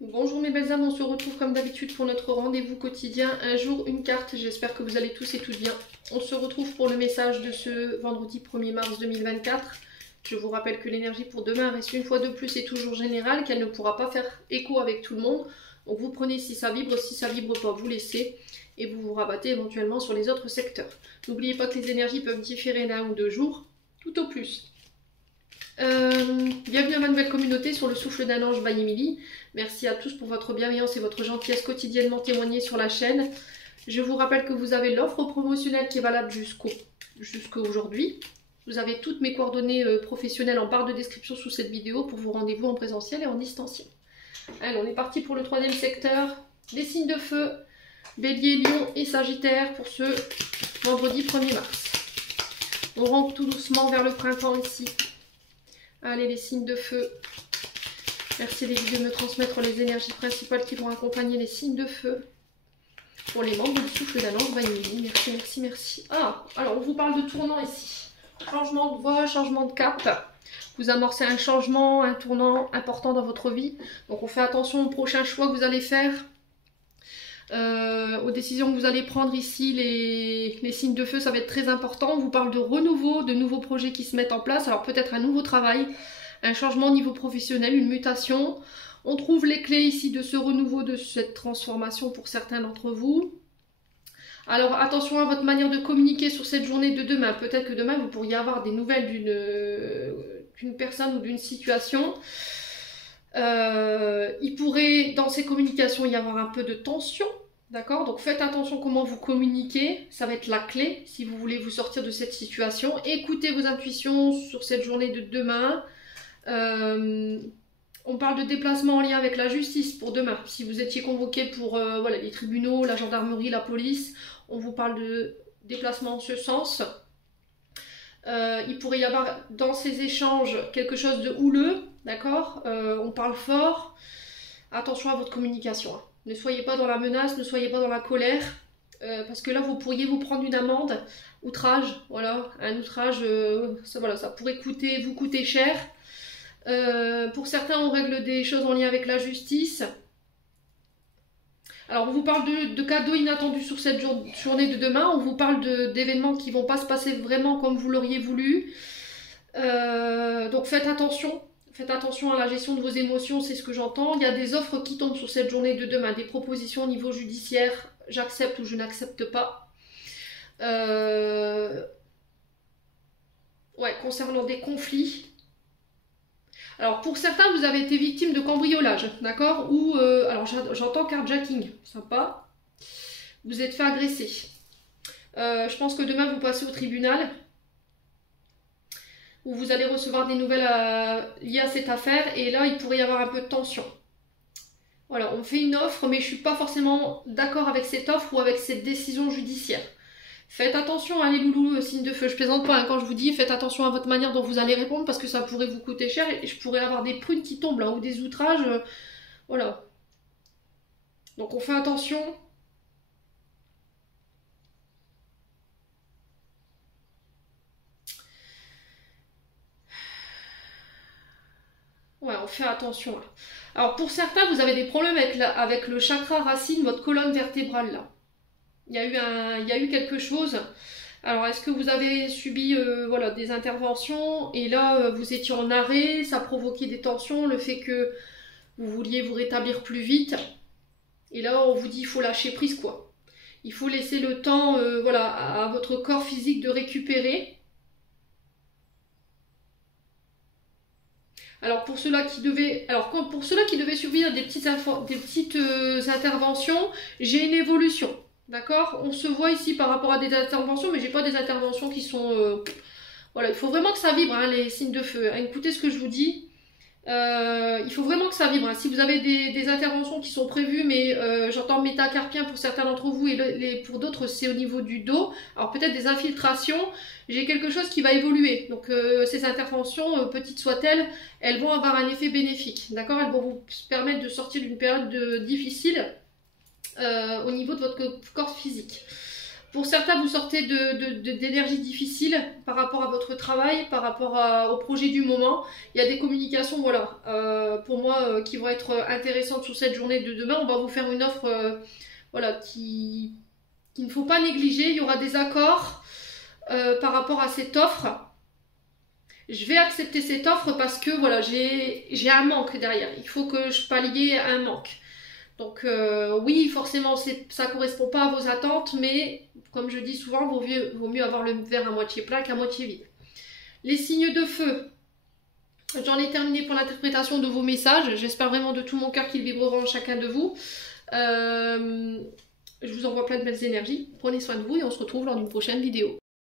Bonjour mes belles âmes, on se retrouve comme d'habitude pour notre rendez-vous quotidien, un jour une carte. J'espère que vous allez tous et toutes bien. On se retrouve pour le message de ce vendredi 1er mars 2024. Je vous rappelle que l'énergie pour demain reste une fois de plus et toujours générale, qu'elle ne pourra pas faire écho avec tout le monde. Donc vous prenez si ça vibre pas, vous laissez et vous vous rabattez éventuellement sur les autres secteurs. N'oubliez pas que les énergies peuvent différer d'un ou deux jours, tout au plus. Bienvenue à ma nouvelle communauté sur le souffle d'un ange by Emily. Merci à tous pour votre bienveillance et votre gentillesse quotidiennement témoignée sur la chaîne. Je vous rappelle que vous avez l'offre promotionnelle qui est valable jusqu'à aujourd'hui. Vous avez toutes mes coordonnées professionnelles en barre de description sous cette vidéo pour vos rendez-vous en présentiel et en distanciel. Alors on est parti pour le troisième secteur, les signes de feu, Bélier, Lion et Sagittaire pour ce vendredi 1er mars. On rentre tout doucement vers le printemps ici. Allez les signes de feu. Merci les guides de me transmettre les énergies principales qui vont accompagner les signes de feu. Pour les membres du souffle d'un ange Vanille. Merci, merci, merci. Ah, alors on vous parle de tournant ici. Changement de voie, changement de cap. Vous amorcez un changement, un tournant important dans votre vie. Donc on fait attention aux prochains choix que vous allez faire. Aux décisions que vous allez prendre ici, les signes de feu, ça va être très important. On vous parle de renouveau, de nouveaux projets qui se mettent en place. Alors peut-être un nouveau travail, un changement au niveau professionnel, une mutation. On trouve les clés ici de ce renouveau, de cette transformation pour certains d'entre vous. Alors attention à votre manière de communiquer sur cette journée de demain. Peut-être que demain vous pourriez avoir des nouvelles d'une personne ou d'une situation. Il pourrait dans ces communications y avoir un peu de tension, d'accord? Donc faites attention comment vous communiquez, ça va être la clé si vous voulez vous sortir de cette situation. Écoutez vos intuitions sur cette journée de demain. On parle de déplacement en lien avec la justice pour demain. Si vous étiez convoqué pour voilà, les tribunaux, la gendarmerie, la police, on vous parle de déplacement en ce sens. Il pourrait y avoir dans ces échanges quelque chose de houleux, d'accord? On parle fort. Attention à votre communication. Hein. Ne soyez pas dans la menace, ne soyez pas dans la colère. Parce que là, vous pourriez vous prendre une amende. Outrage, voilà. Un outrage, ça pourrait vous coûter cher. Pour certains, on règle des choses en lien avec la justice. Alors, on vous parle de cadeaux inattendus sur cette journée de demain. On vous parle d'événements qui ne vont pas se passer vraiment comme vous l'auriez voulu. Donc, faites attention. Faites attention à la gestion de vos émotions, c'est ce que j'entends. Il y a des offres qui tombent sur cette journée de demain. Des propositions au niveau judiciaire. J'accepte ou je n'accepte pas. Ouais, concernant des conflits. Alors pour certains, vous avez été victime de cambriolage, d'accord? Ou, alors j'entends carjacking, sympa. Vous êtes fait agresser. Je pense que demain, vous passez au tribunal. Où vous allez recevoir des nouvelles liées à cette affaire. Et là, il pourrait y avoir un peu de tension. Voilà, on fait une offre, mais je ne suis pas forcément d'accord avec cette offre ou avec cette décision judiciaire. Faites attention, hein, les loulous, signes de feu. Je plaisante pas hein, quand je vous dis, faites attention à votre manière dont vous allez répondre parce que ça pourrait vous coûter cher et je pourrais avoir des prunes qui tombent là ou des outrages. Voilà. Donc on fait attention. Ouais, on fait attention là. Alors pour certains, vous avez des problèmes avec le chakra racine, votre colonne vertébrale là. Il y a eu quelque chose. Alors, est-ce que vous avez subi voilà, des interventions et là, vous étiez en arrêt, ça provoquait des tensions, le fait que vous vouliez vous rétablir plus vite. Et là, on vous dit, il faut lâcher prise, quoi. Il faut laisser le temps voilà, à votre corps physique de récupérer. Alors, pour ceux-là qui devaient subir des petites interventions, j'ai une évolution. D'accord? On se voit ici par rapport à des interventions, mais j'ai pas des interventions qui sont... Voilà, il faut vraiment que ça vibre, hein, les signes de feu. Hein. Écoutez ce que je vous dis. Il faut vraiment que ça vibre. Hein. Si vous avez des interventions qui sont prévues, mais j'entends métacarpien pour certains d'entre vous et pour d'autres, c'est au niveau du dos. Alors peut-être des infiltrations. J'ai quelque chose qui va évoluer. Donc ces interventions, petites soient-elles, elles vont avoir un effet bénéfique. D'accord? Elles vont vous permettre de sortir d'une période difficile. Au niveau de votre corps physique. Pour certains, vous sortez d'énergie difficile par rapport à votre travail, par rapport au projet du moment. Il y a des communications, voilà, pour moi, qui vont être intéressantes sur cette journée de demain. On va vous faire une offre, voilà, qu'il ne faut pas négliger. Il y aura des accords par rapport à cette offre. Je vais accepter cette offre parce que, voilà, j'ai un manque derrière. Il faut que je pallie un manque. Donc oui, forcément, ça ne correspond pas à vos attentes, mais comme je dis souvent, vaut mieux avoir le verre à moitié plein qu'à moitié vide. Les signes de feu, j'en ai terminé pour l'interprétation de vos messages. J'espère vraiment de tout mon cœur qu'ils vibreront en chacun de vous. Je vous envoie plein de belles énergies. Prenez soin de vous et on se retrouve lors d'une prochaine vidéo.